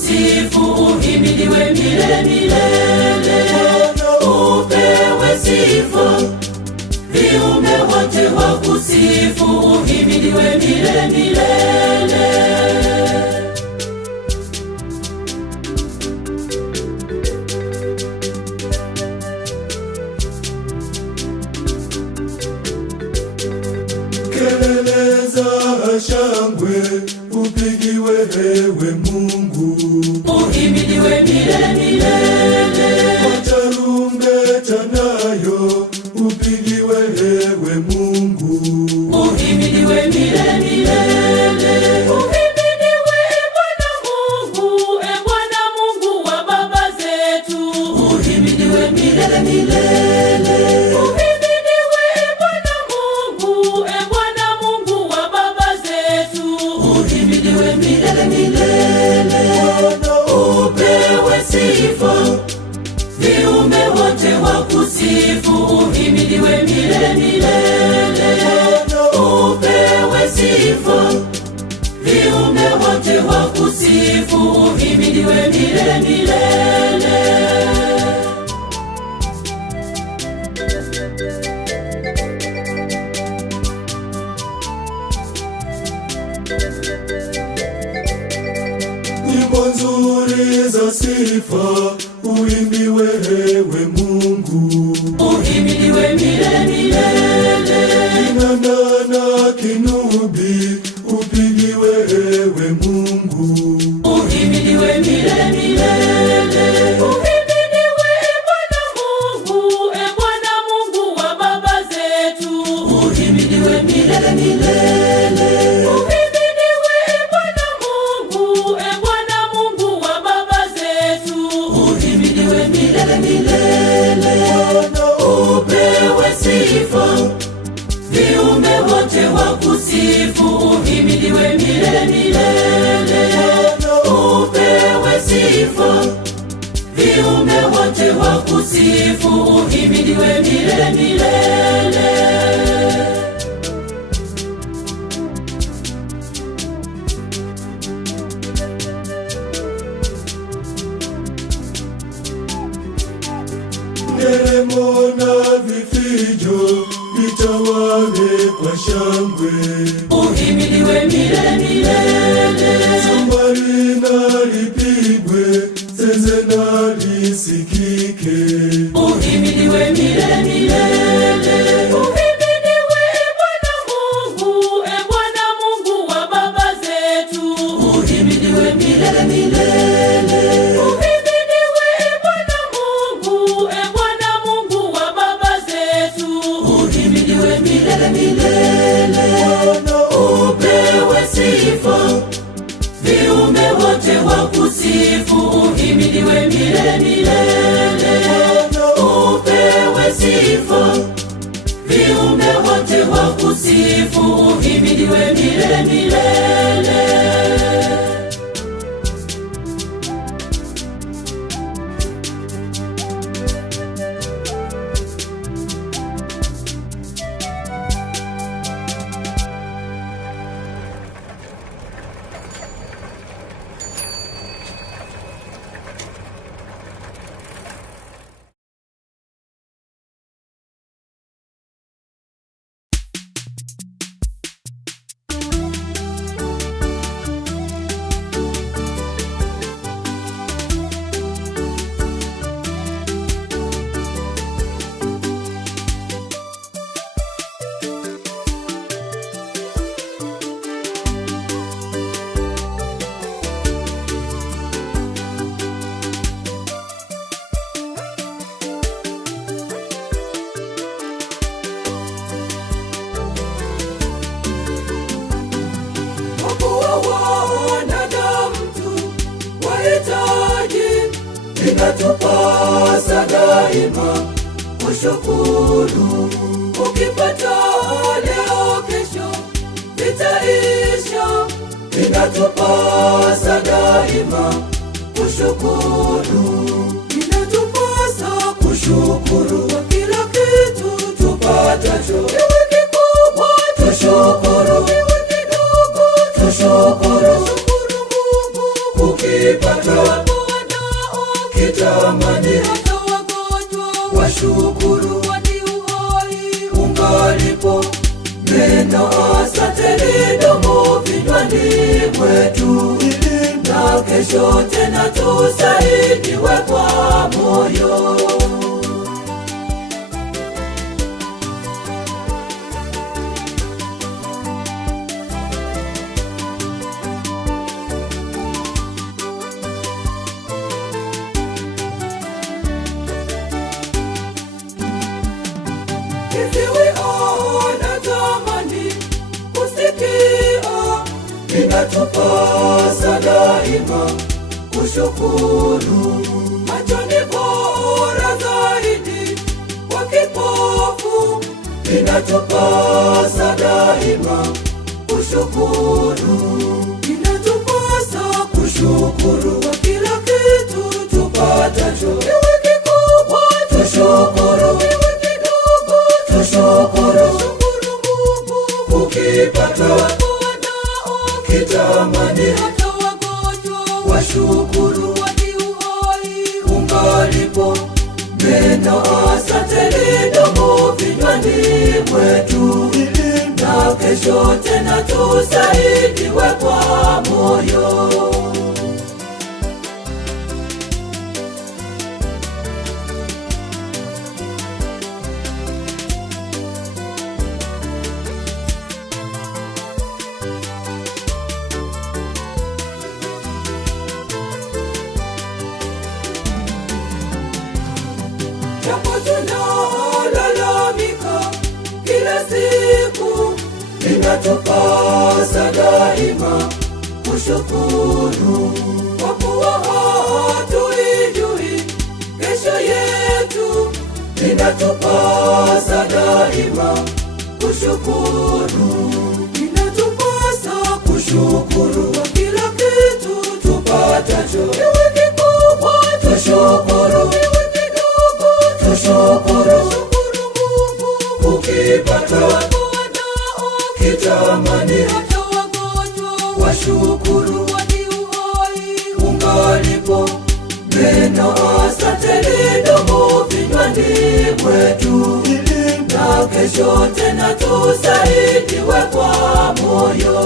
kusifu, uhimidiwe milele milele. Upewe sifa, viumbe wote wakusifu, uhimidiwe milele milele. Kelele za shangwe upigiwe ewe Mungu, uhimidiwe milele milele. Tarumbeta nayo upigiwe ewe Mungu, uhimidiwe milele milele. Uhimidiwe Bwana Mungu, Bwana Mungu wa baba zetu, uhimidiwe milele milele. Uhimidiwe Bwana Mungu, Bwana Mungu wa baba zetu, uhimidiwe milele milele. Upewe sifa, viumbe wote wakusifu, uhimidiwe milele milele. Upewe sifa, viumbe wote wakusifu, uhimidiwe milele milele. nyimbo nzuri za sifa uimbiwe ewe Mungu, uhimidiwe milele milele. kinanda na kinubi upigiwe ewe Mungu, uhimidiwe milele milele. Uhimidiwe Bwana Mungu, Bwana Mungu wa baba zetu, uhimidiwe milele milele. Uhimidiwe Bwana Mungu, Bwana Mungu wa baba zetu, uhimidiwe milele milele. Upewe sifa, viumbe wote wakusifu, uhimidiwe milele milele. Upewe sifa, viumbe wote wakusifu, uhimidiwe milele milele. nderemo na vifijo vitawale kwa shangwe, uhimidiwe milele milele. zambari na lipigwe, zeze na lisikike, uhimidiwe milele milele. Uhimidiwe Bwana Mungu, Bwana Mungu wa baba zetu, uhimidiwe milele milele. Uhimidiwe Bwana Mungu, Bwana Mungu wa baba zetu, uhimidiwe milele milele. Upewe sifa, viumbe wote wakusifu, uhimidiwe milele milele. Upewe sifa, viumbe wote wakusifu, uhimidiwe milele milele. inatupasa daima kushukuru. Ukipata leo, kesho vitaisha. Inatupasa daima kushukuru. Inatupasa kushukuru kwa kila kitu tupatacho. Iwe kikubwa tushukuru, iwe kidogo tushukuru. Shukuru Mungu ukipa ukipata kitamani hata wagonjwa washukuru kwani uhai ungalipo. Neno asante lidumu vinywani mwetu, na kesho tena tusaidiwe kwa moyo. Kiziwi natamani kusikia, inatupasa daima kushukuru. Macho ni bora zaidi kwa kipofu, inatupasa daima kushukuru. Inatupasa kushukuru kwa kila kitu tupatacho, iwe kikubwa tushukuru, tushukuru. Mungu ukipata kitamani hata wagonjwa washukuru kwani uhai ungalipo. Neno asante lidumu vinywani mwetu, na kesho tena tusaidiwe kwa moyo. Japo tunalalamika kila siku, inatupasa daima kushukuru, kwa kuwa hatuijui kesho yetu. Inatupasa daima kushukuru, inatupasa kushukuru kwa kila kitu tupatacho, iwe kikubwa tushukuru, tushukuru. Mungu ukipata kitamani hata wagonjwa washukuru kwani uhai ungalipo. Neno asante lidumu vinywani mwetu, na kesho tena tusaidiwe kwa moyo.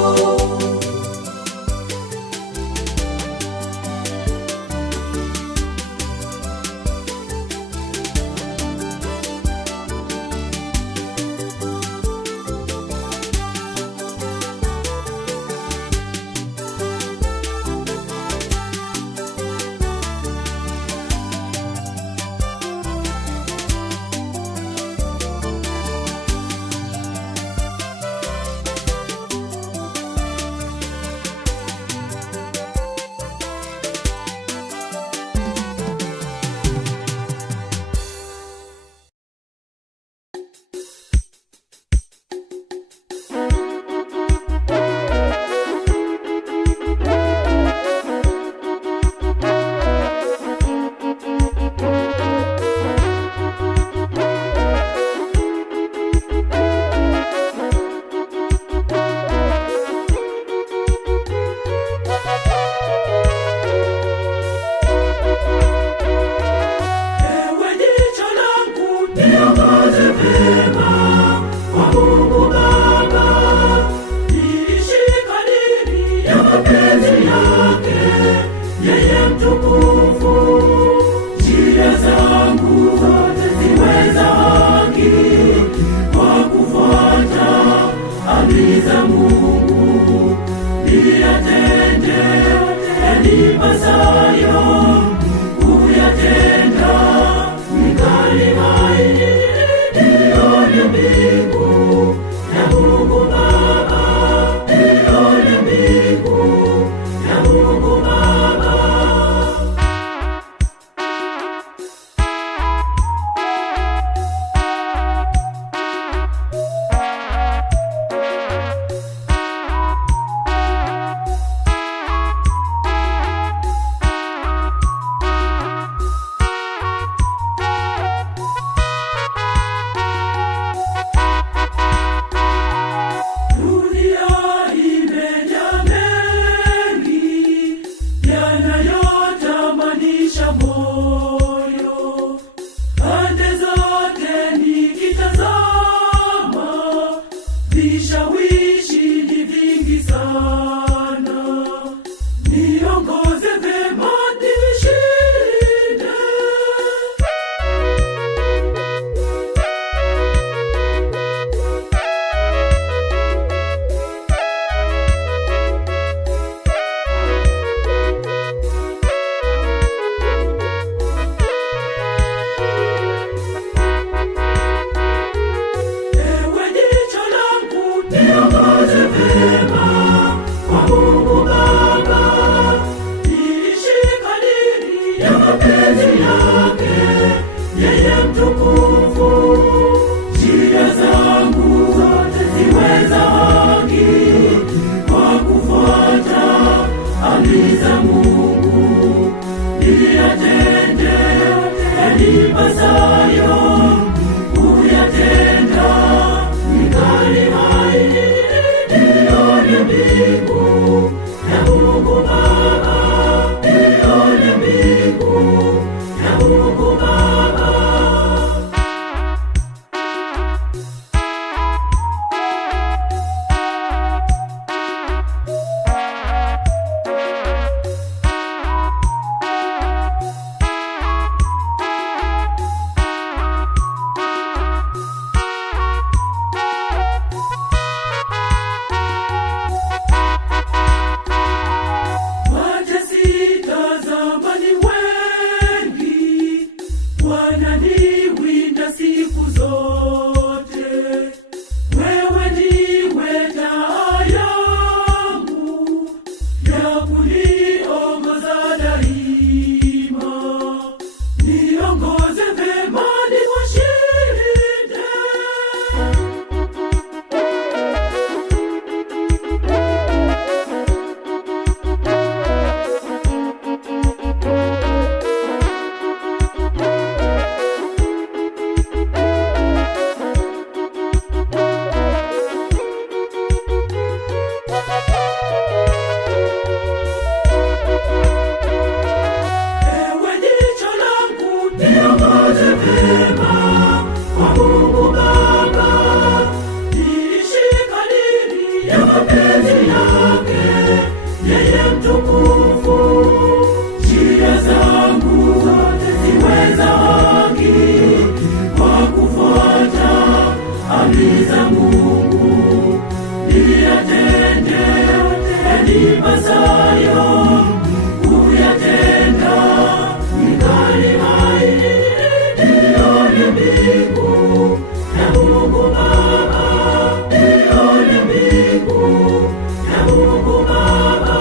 amri za Mungu, niyatende yanipasayo kuyatenda, ningali hai nione mbingu ya Mungu Baba, nione mbingu ya Mungu Baba. Wananiwinda siku zote, wewe ndiwe taa yangu ya kuniongoza daima, niongoze vema nikushinde. Niongoze vema kwa Mungu Baba, niishi kadiri ya mapenzi yake, yeye mtukufu. Njia zangu ziwe za haki, kwa kufuata amri za Mungu, niyatende yanipasayo kuyatenda, ningali hai nione mbingu ya Mungu Baba, nione mbingu ya Mungu Baba.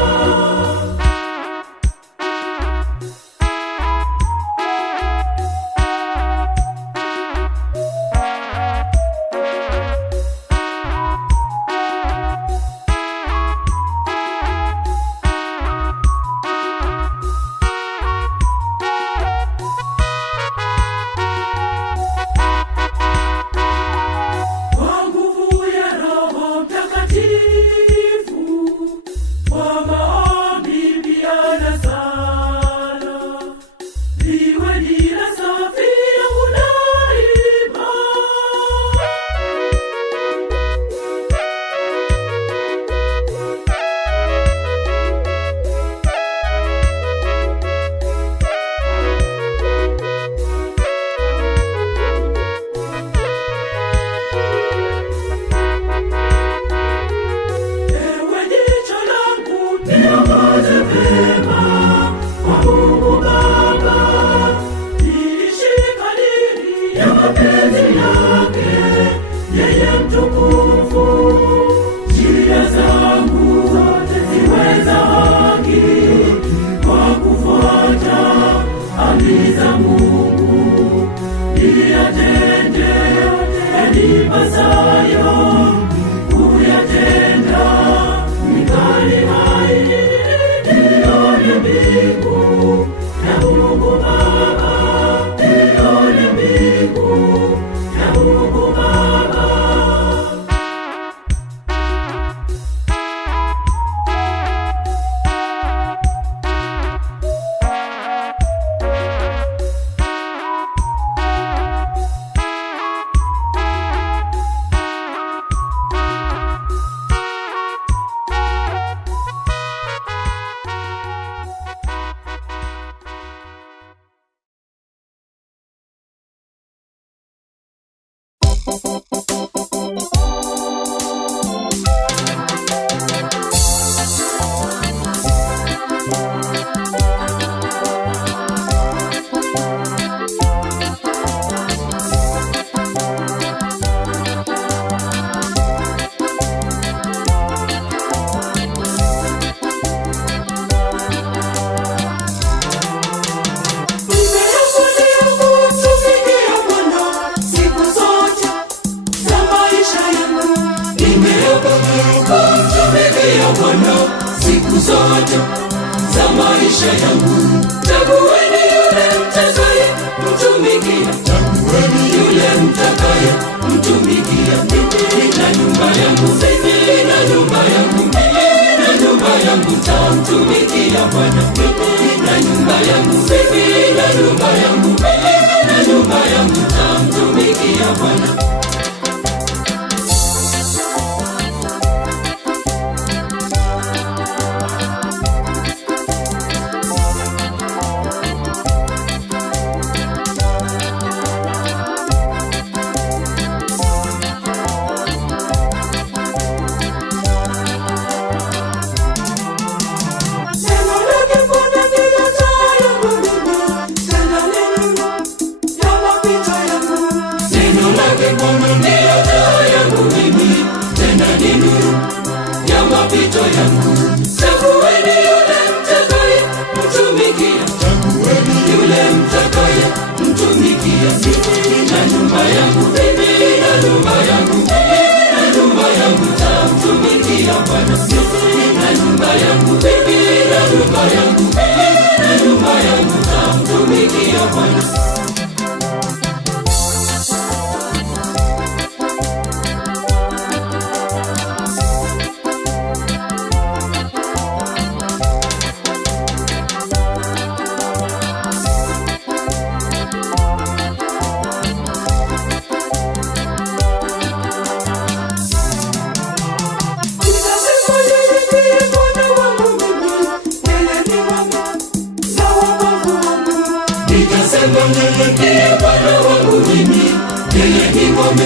Niongoze vema kwa Mungu Baba, niishi kadiri ya mapenzi yake, yeye mtukufu. Njia zangu ziwe za haki, kwa kufuata amri za Mungu, niyatende yanipasayo kuyatenda, ningali hai nione mbingu ya Mungu Baba, nione mbingu ya Mungu Baba. maisha yangu. Chagueni yule mtakaye mtumikia, chagueni yule mtakaye mtumikia. Mimi na nyumba yangu, mimi na nyumba yangu, mimi na nyumba yangu tamtumikia Bwana. Mimi na nyumba yangu, mimi na nyumba yangu, mimi na nyumba yangu tamtumikia Bwana. Chagueni yule mtakaye mtumikia, chagueni yule mtakaye mtumikia. Mimi na nyumba yangu, mimi na nyumba yangu, mimi na nyumba yangu tamtumikia Bwana. Mimi na nyumba yangu, mimi na nyumba yangu, mimi na nyumba yangu tamtumikia Bwana. Nitasema yeye ndiye Bwana wangu mimi, yeye ni ngome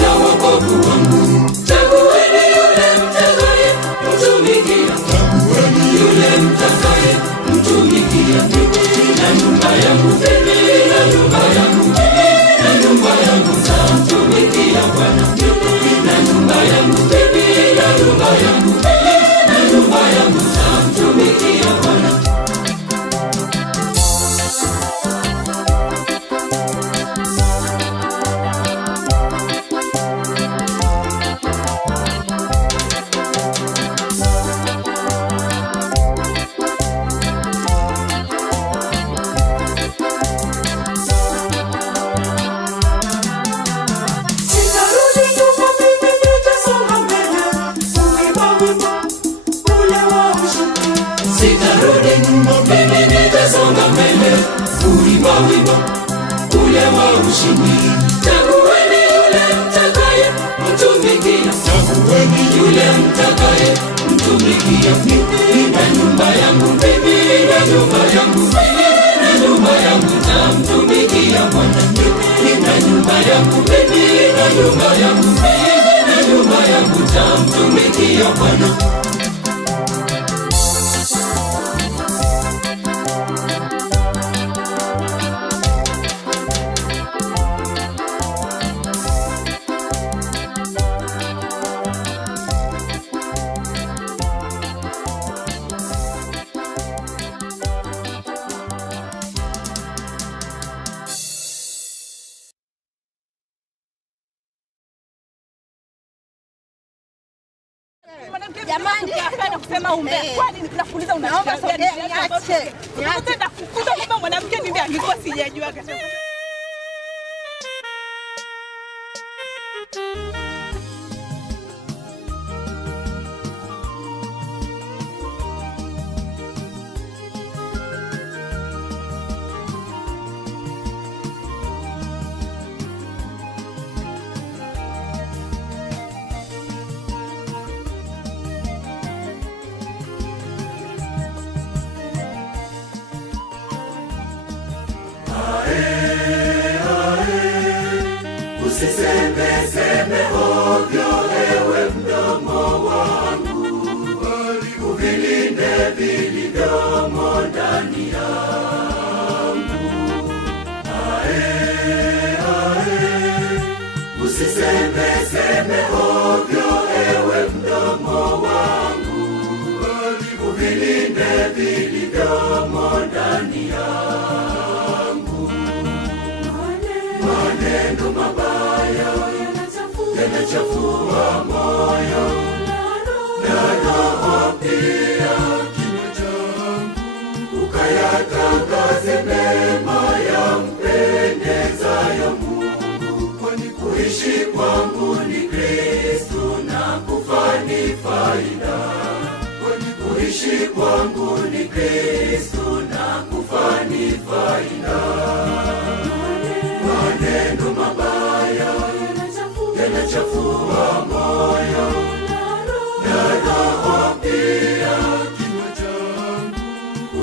na wokovu wangu. Chagueni yule mtakaye mtumikia, chagueni yule mtakaye mtumikia. Mimi na nyumba yangu, mimi na nyumba yangu, mimi na nyumba yangu tamtumikia Bwana. Mimi na nyumba yangu, mimi na nyumba yangu, mimi na nyumba yangu tamtumikia Bwana. Sitarudi nyuma, mimi nitasonga mbele, kuimba wimbo ule wa ushindi. Chagueni yule mtakaye mtumikia, chagueni yule mtakaye mtumikia. Mimi na nyumba yangu, mimi na nyumba yangu, mimi na nyumba yangu tamtumikia Bwana. Mimi na nyumba yangu, mimi na nyumba yangu, mimi na nyumba yangu tamtumikia Bwana. Jamani, hapana kusema umbea. Kwani nikuuliza unaomba sogea niache. Unataka kukuta kwamba mwanamke mimi alikuwa sijajua kabisa. Usiseme ovyo ewe mdomo wangu, uvilinde vilivyomo ndani yangu. Usiseme ovyo ewe mdomo wangu, uvilinde vilivyomo ndani yangu. Maneno mabaya yanachafua moyo na roho pia. Kinywa changu ukayatangaze mema yampendezayo Mungu, kwani kuishi kwangu ni Kristo na kufa ni faida. Kwani kuishi kwangu ni Kristo na kufa ni faida. Maneno mabaya yanachafua moyo na roho pia. Kinywa changu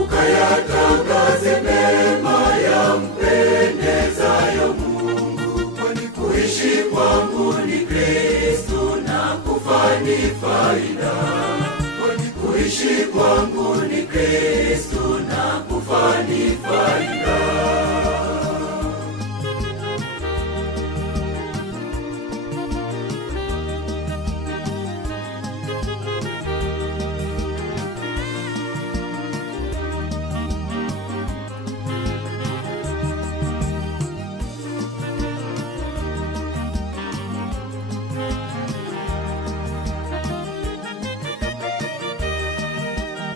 ukayatangaze mema yampendezayo Mungu, kwani kuishi kwangu ni Kristo na kufa ni faida. Kwani kuishi kwangu ni Kristo na kufa ni faida.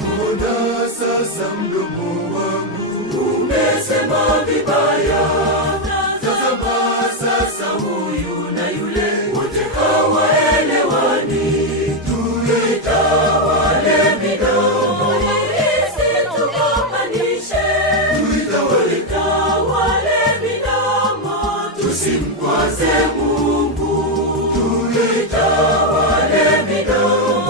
Mbona sasa mdomo wangu umesema vibaya? Tazama sasa huyu na yule wote hawaelewani. Tuitawale midomo isitugombanishe, tuitawale midomo tusimkwaze Mungu. Tuitawale midomo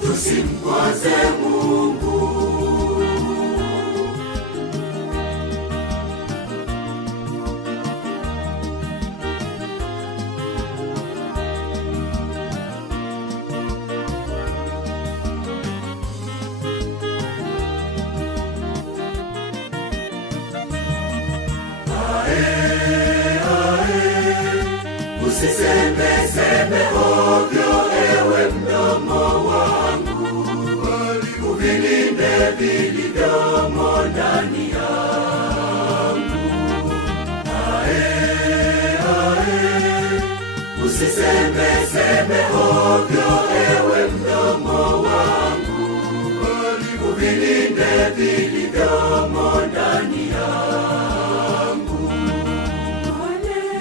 tusimkwaze Mungu. Usiseme ovyo ewe mdomo wangu, bali uvilinde vilivyomo ndani yangu. Usiseme ovyo ewe mdomo wangu, bali uvilinde vilivyomo ndani yangu.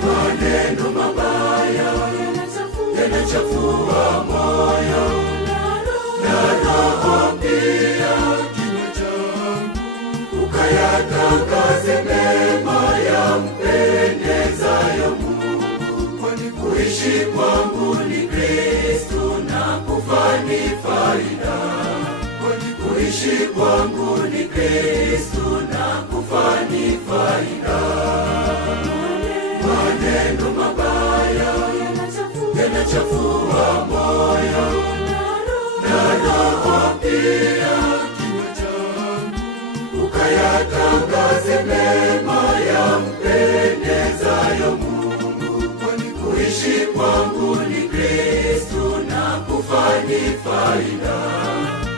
Maneno mabaya yanachafua moyo na roho pia. Kinywa changu ukayatangaze mema yampendezayo Mungu, kwani kuishi kwangu ni Kristo na kufa ni faida. Kwani kuishi kwangu ni Kristo na kufa ni faida. Maneno mabaya yanachafua moyo na roho pia. Kinywa changu ukayatangaze mema yampendezayo Mungu, kwani kuishi kwangu ni Kristo na kufa ni faida.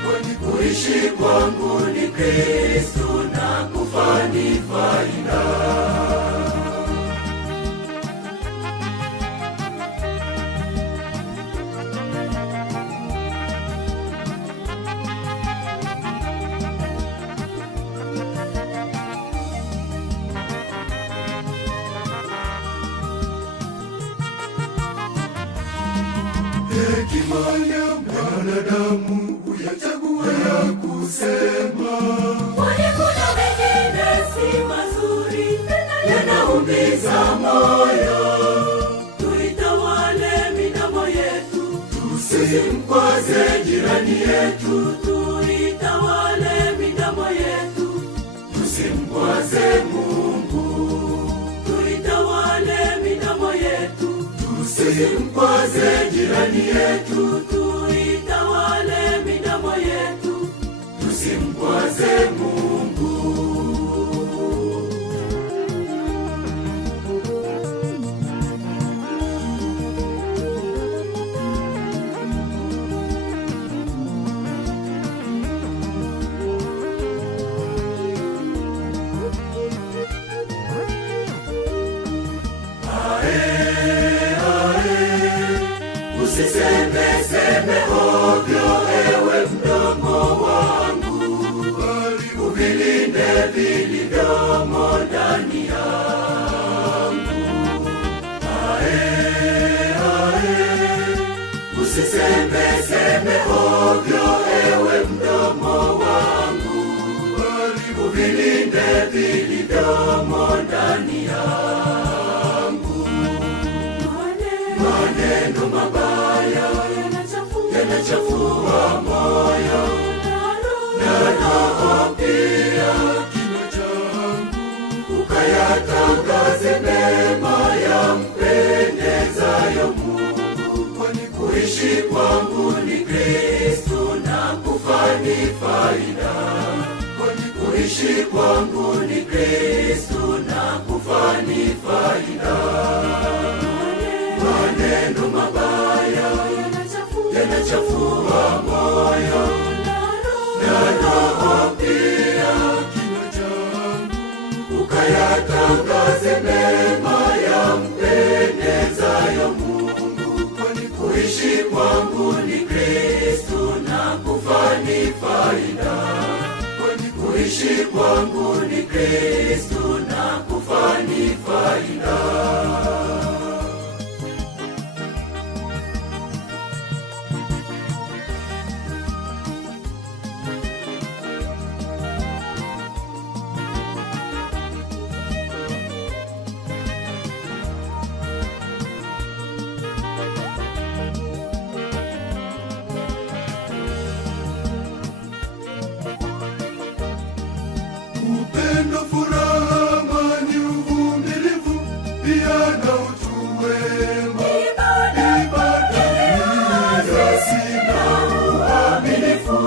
Kwani kuishi kwangu ni Kristo na kufa ni faida. Hekima ya mwanadamu huyachagua ya kusema, Kwani kuna mengine si mazuri, yanaumiza moyo. tuitawale midomo yetu, Tusimkwaze jirani yetu, tuitawale midomo yetu, tusimkwaze Mungu. tuitawale midomo yetu, Tusimkwaze jirani yetu, tuitawale midomo yetu, tusimkwaze Mungu. Usiseme seme ovyo ewe mdomo wangu, uvilinde vilivyomo ndani yangu. Usiseme seme ovyo ewe mdomo wangu, uvilinde vilivyomo ndani yangu. Maneno mabaya yanachafua moyo, na roho pia kinywa changu. Ukayatangaze mema yampendezayo Mungu, kwani kuishi kwangu ni Kristo na kufa ni faida. Kwani kuishi kwangu ni Kristo na kufa ni faida. Maneno mabaya yanachafua moyo, na roho pia kinywa changu. Ukayatangaze mema yampendezayo Mungu, kwani kuishi kwangu ni Kristo na kufa ni faida. Kwani kuishi kwangu ni Kristo na kufa ni faida. Upendo, furaha, amani, uvumilivu, pia na utu wema. Ibada, kiasi na uaminifu.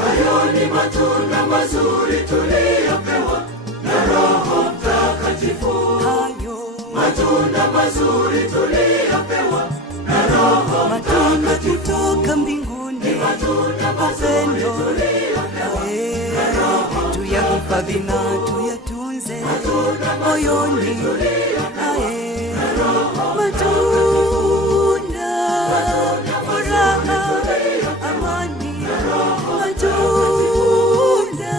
Hayo ni matunda mazuri tuliyopewa na Roho Mtakatifu. Matunda mazuri tuliyopewa na Roho Mtakatifu. Kutoka mbinguni, matunda mazuri tuliyopewa na Roho. tuyahifadhi na tuyatunze moyoni. Matunda, furaha, amani, matunda,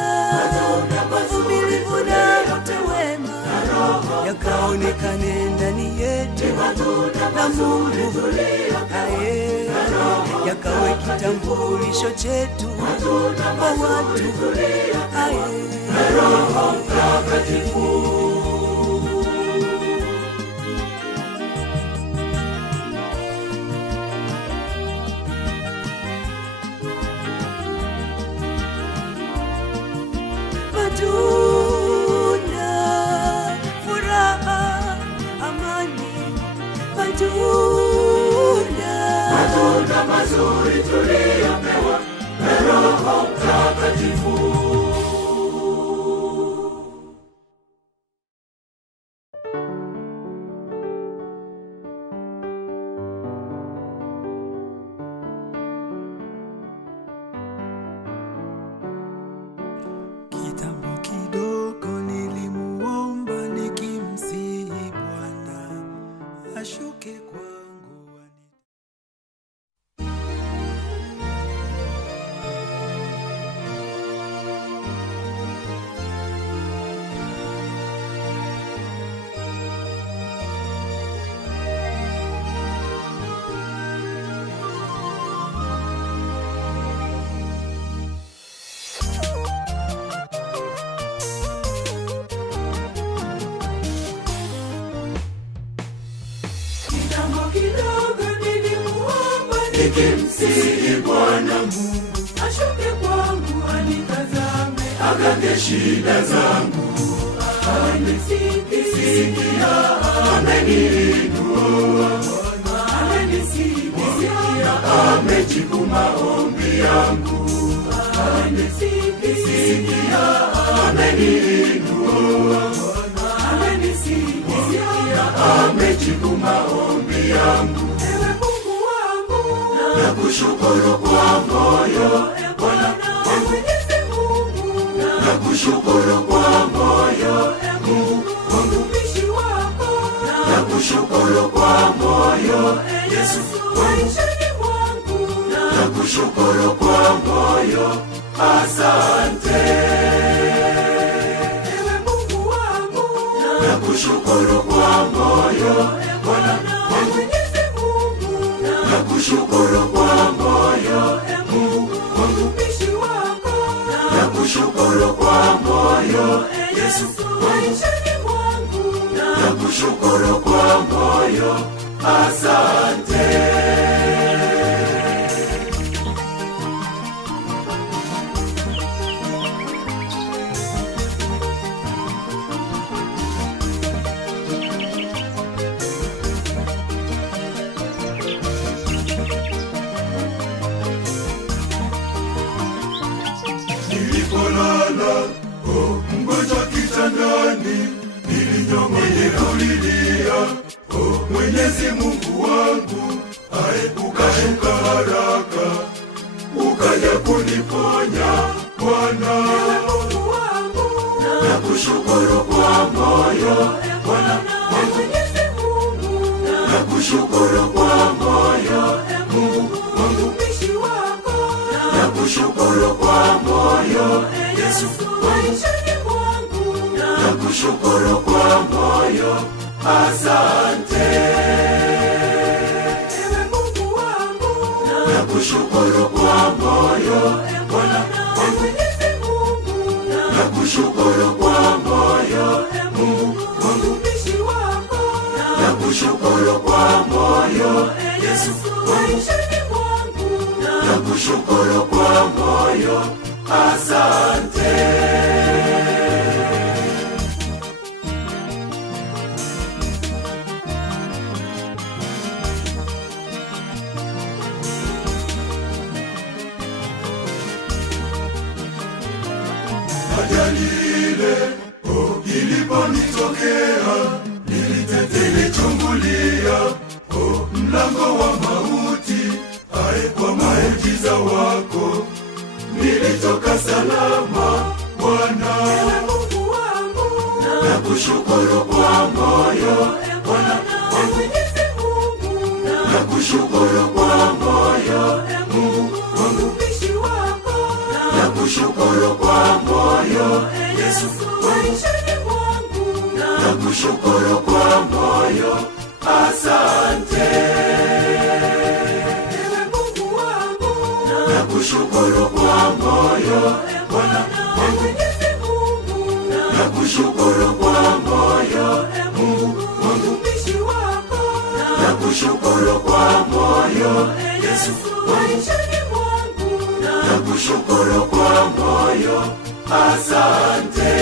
uvumilivu na utu wema, yakaonekane ndani yetu na Mungu, yakawe kitambulisho chetu kwa watu. Roho Mtakatifu. Matunda, furaha, amani, matunda mazuri tuliyopewa na Roho Mtakatifu. Kitambo kidogo nilimuomba nikimsihi Bwana ashuke kwangu. Nikimsihi Bwana Mungu ashuke kwangu, anitazame, agange shida zangu. Amenisikia, ameniinua, amenisikia, amejibu maombi yangu. Amenisikia, ameniinua, amenisikia, amejibu maombi yangu. Nakushukuru kwa moyo, Bwana wangu Mwenyezi Mungu. Nakushukuru kwa moyo, Mungu wangu mtumishi wako. Nakushukuru kwa moyo, Yesu maishani mwangu, nakushukuru kwa moyo, asante. ewe Mungu wangu, Nakushukuru kwa moyo, Bwana Mwenyezi Mungu, nakushukuru kwa moyo, Mungu mtumishi wako, nakushukuru kwa moyo, Yesu, maishani mwangu, nakushukuru kwa moyo, asante. Nilipolala mgonjwa kitandani, nilinyong'onyea kulilia, Mwenyezi Mungu wangu ukashuka haraka, ukaja kuniponya Bwana. Mungu wangu, Nakushukuru kwa moyo, Bwana Mwenyezi Mungu, nakushukuru kwa moyo, Mungu mtumishi wako, nakushukuru kwa moyo, Yesu, maishani mwangu, nakushukuru kwa moyo, asante. ewe Mungu wangu, Nakushukuru kwa moyo, Bwana Mwenyezi Mungu, nakushukuru kwa moyo, Mungu mtumishi wako, nakushukuru kwa moyo, Yesu, maishani mwangu, nakushukuru kwa moyo, asante. Ajali ile iliponitokea, nilichungulia mlango wa mauti, kwa muujiza wako nilitoka salama Bwana. Mungu wangu, Nakushukuru kwa moyo, Bwana Mwenyezi Mungu, nakushukuru kwa moyo, Mungu mtumishi wako, nakushukuru kwa moyo, Yesu, maishani mwangu, nakushukuru kwa moyo, asante. ewe Mungu wangu, Nakushukuru kwa moyo, Bwana Mwenyezi Mungu, nakushukuru kwa moyo, Mungu mtumishi wako, nakushukuru kwa moyo, Yesu, maishani mwangu, nakushukuru kwa moyo, asante.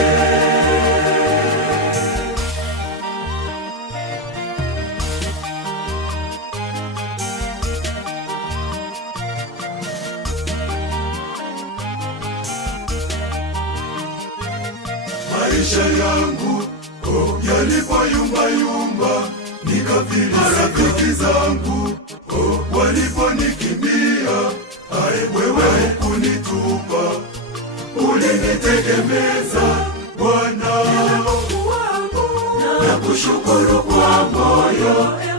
Maisha yangu yalipoyumbayumba, nikafili rafiki zangu waliponikimbia, wewe hukunitupa, ulinitegemeza Bwana. Mungu wangu, Nakushukuru kwa moyo,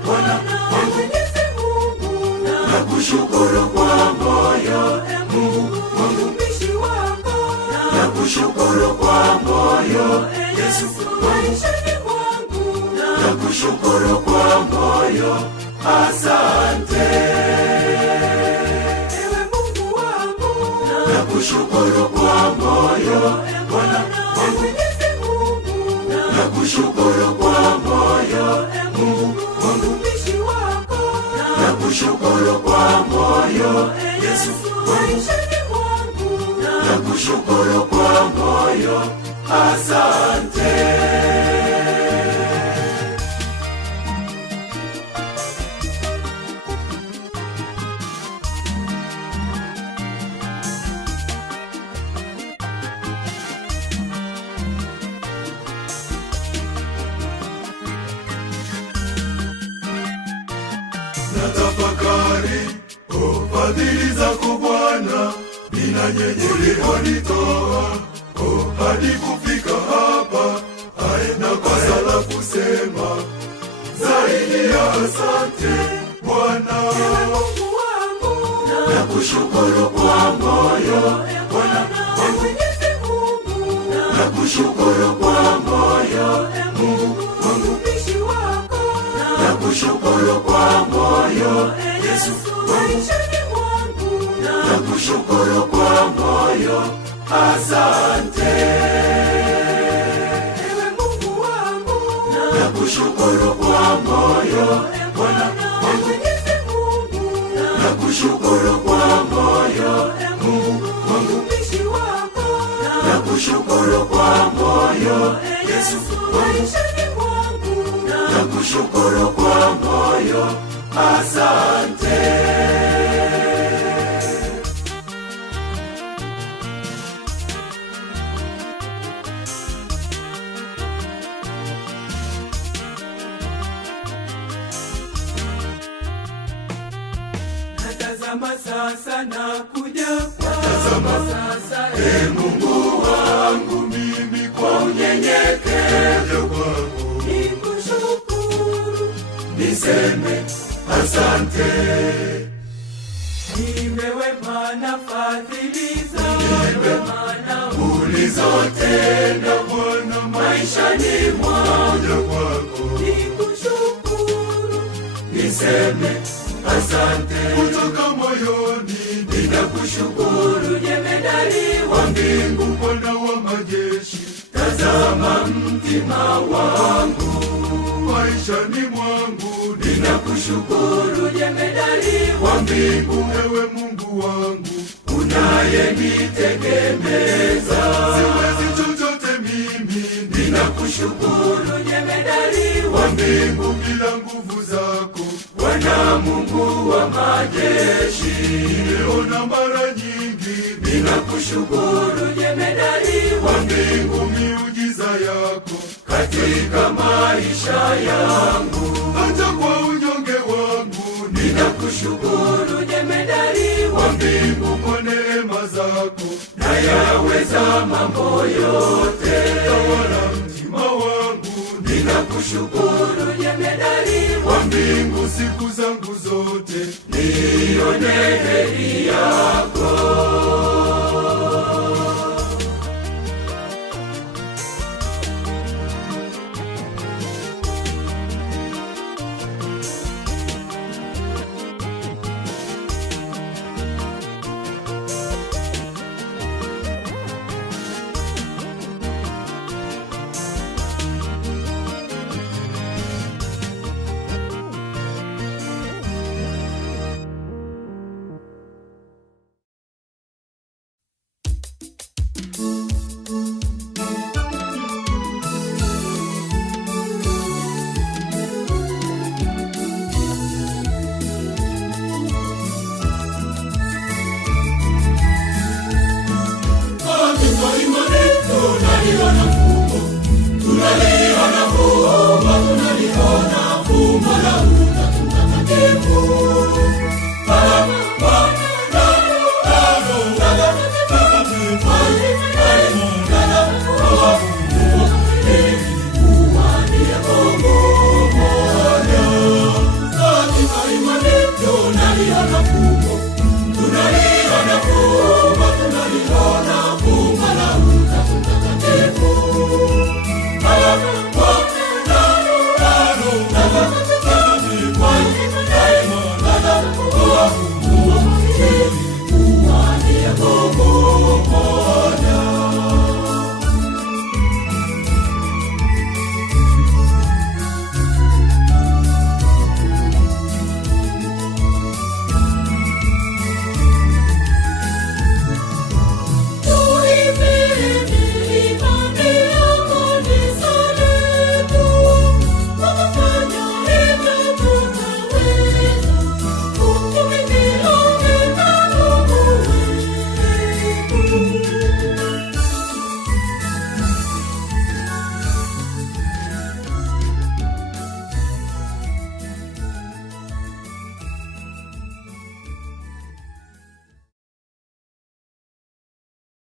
Bwana Mwenyezi Mungu, nakushukuru kwa moyo, Mungu mtumishi wako, nakushukuru kwa moyo, Yesu, maishani mwangu, nakushukuru kwa moyo, asante. ewe Mungu wangu, Nakushukuru kwa moyo, Bwana Mwenyezi Mungu, nakushukuru kwa moyo, Mungu mtumishi wako, nakushukuru kwa moyo, Yesu, maishani mwangu, nakushukuru kwa moyo, asante. Natafakari fadhili zako Bwana, uliponitoa hadi kufika hapa, na kwa sala kusema zaidi ya asante Bwana. Ewe Mungu wangu, nakushukuru kwa moyo Bwana wangu, Mwenyezi Mungu, nakushukuru kwa moyo Mungu wangu, mtumishi wako, nakushukuru kwa moyo Yesu wangu, maishani mwangu, nakushukuru kwa moyo, asante. ewe Mungu wangu, Nakushukuru kwa moyo Bwana wangu, Mwenyezi Mungu, nakushukuru kwa moyo Mungu wangu, mtumishi wako, nakushukuru kwa moyo Yesu wangu, maishani mwangu, nakushukuru kwa moyo, asante. natazama sasa na kuja Tazama sasa, Mungu wangu, mimi kwa unyenyekevu wangu nikushukuru, niseme asante. nimewema na fadhili zako, maana Ulizotenda Bwana maishani mwangu kwako, nikushukuru, niseme asante. Kutoka moyoni ninakushukuru, jemedari wa mbingu, Bwana wa majeshi. Tazama mtima wangu, maishani mwangu ninakushukuru, jemedari wa mbingu, ewe Mungu wangu unayenitegemeza. Siwezi chochote mimi, ninakushukuru, jemedari wa mbingu, bila nguvu zako Bwana Mungu wa majeshi. Nimeona mara nyingi, ninakushukuru, jemedari wa mbingu, miujiza yako katika maisha yangu. Hata kwa unyonge wangu ninakushukuru, jemedari wa mbingu, kwa neema zako nayaweza mambo yote. Tawala mtima wangu, ninakushukuru, jemedari wa mbingu, siku zangu zote nione heri yako.